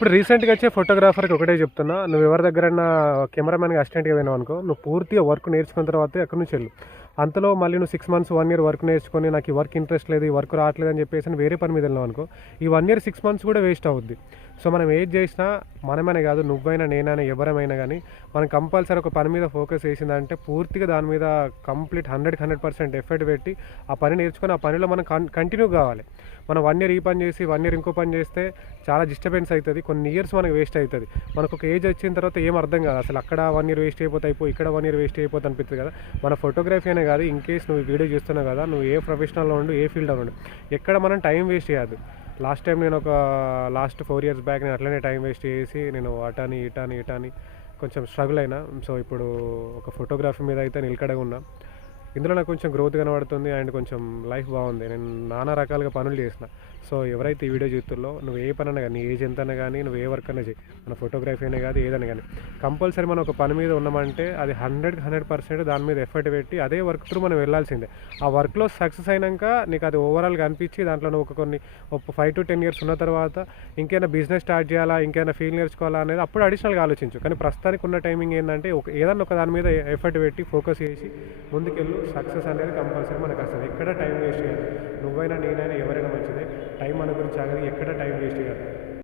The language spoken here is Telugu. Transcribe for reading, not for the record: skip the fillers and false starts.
ఇప్పుడు రీసెంట్‌గా వచ్చే ఫోటోగ్రాఫర్‌కి ఒకటే చెప్తున్నా. నువ్వు ఎవరి దగ్గరన్నా కెమెరామెన్‌గా అసిస్టెంట్‌గా పోయినావనుకో, నువ్వు పూర్తిగా వర్క్ నేర్చుకున్న తర్వాతే అక్కడి నుంచి ఎళ్ళు. అంతలో మళ్ళీ నువ్వు 6 మంత్స్, 1 ఇయర్ వర్క్ నేర్చుకొని నాకు ఈ వర్క్ ఇంట్రెస్ట్ లేదు, ఈ వర్క్ రావట్లేదు అని చెప్పేసి వేరే పని మీద వెళ్ళినావనుకో, ఈ 1 ఇయర్, 6 మంత్స్ కూడా వేస్ట్ అవుద్ది. సో, మనం ఏది చేసినా మనమనే కాదు నువ్వైనా, నేనైనా ఎవరమైనా గానీ, మనం కంపల్సరీ ఒక పని మీద ఫోకస్ చేసిందంటే పూర్తిగా దాని మీద కంప్లీట్ 100కి 100% ఎఫర్ట్ పెట్టి ఆ పని నేర్చుకొని ఆ పనిలో మనం కంటిన్యూ కావాలి. మనం 1 ఇయర్ ఈ పని చేసి, 1 ఇయర్ ఇంకో పని చేస్తే చాలా డిస్టర్బెన్స్ అయితది. కొన్ని ఇయర్స్ మనకు వేస్ట్ అయితది. మనకొక ఏజ్ వచ్చిన తర్వాత ఏం అర్థం కాదు. అసలు అక్కడ 1 ఇయర్ వేస్ట్ అయిపోతే ఇక్కడ 1 ఇయర్ వేస్ట్ అయిపోతే అనిపిత్తది కదా! మన ఫోటోగ్రఫీ అనే కాదు, ఇన్‌కేస్ నువ్వు ఈ వీడియో చేస్తున్నావు కదా! నువ్వు ఏ ప్రొఫెషనల్‌లో ఉండు, ఏ ఫీల్డ్‌లో ఉండు. ఎక్కడ మనం టైం వేస్ట్ చేయొద్దు. లాస్ట్ టైం నేను ఒక లాస్ట్ 4 ఇయర్స్ బ్యాక్ నేను అట్లనే టైం వేస్ట్ చేసి నేను అటని, ఇటని కొంచెం స్ట్రగుల్ అయినా. సో, ఇప్పుడు ఒక ఫోటోగ్రఫీ మీద అయితే నిలకడగా ఉన్నా. ఇందులో నాకు కొంచెం గ్రోత్ కనబడుతుంది అండ్ కొంచెం లైఫ్ బాగుంది. నేను నానా రకాలుగా పనులు చేసిన. సో, ఎవరైతే ఈ వీడియో చూస్తుర్రో నువ్వు ఏ పనైనా గానీ, నీ ఏజ్ ఎంతైనా గానీ, నువ్వు ఏ వర్క్ అన్నా చెయి. మన ఫోటోగ్రఫీ అనే కాదు ఏదైనా గానీ. కంపల్సరీ మనం ఒక పని మీద ఉన్నామంటే అది 100కి 100% దాని మీద ఎఫర్ట్ పెట్టి అదే వర్క్ త్రూ మనం వెళ్ళాల్సిందే. ఆ వర్క్‌లో సక్సెస్ అయినంక నీకు అది ఓవరాల్‌గా అనిపించి దాంట్లో నువ్వు ఒక 5-10 ఇయర్స్ ఉన్న తర్వాత ఇంకేమైనా బిజినెస్ స్టార్ట్ చేయాలా, ఇంకేమైనా ఫీల్డ్ నేర్చుకోవాలా అనేది అప్పుడు అడిషనల్‌గా ఆలోచించు. కానీ ప్రస్తుతానికి ఉన్న టైమింగ్ ఏందంటే ఏదన్నా ఒక దాని మీద ఎఫర్ట్ పెట్టి ఫోకస్ చేసి ముందుకెళ్ళు. సక్సెస్ అనేది కంపల్సరీ మనకొస్తది. ఎక్కడ టైం వేస్ట్ చేయొద్దు. నువ్వైనా, నేనైనా ఎవరైనా మంచిదే. టైం మన గురించి ఆగదు. ఎక్కడ టైం వేస్ట్ చేయొద్దు.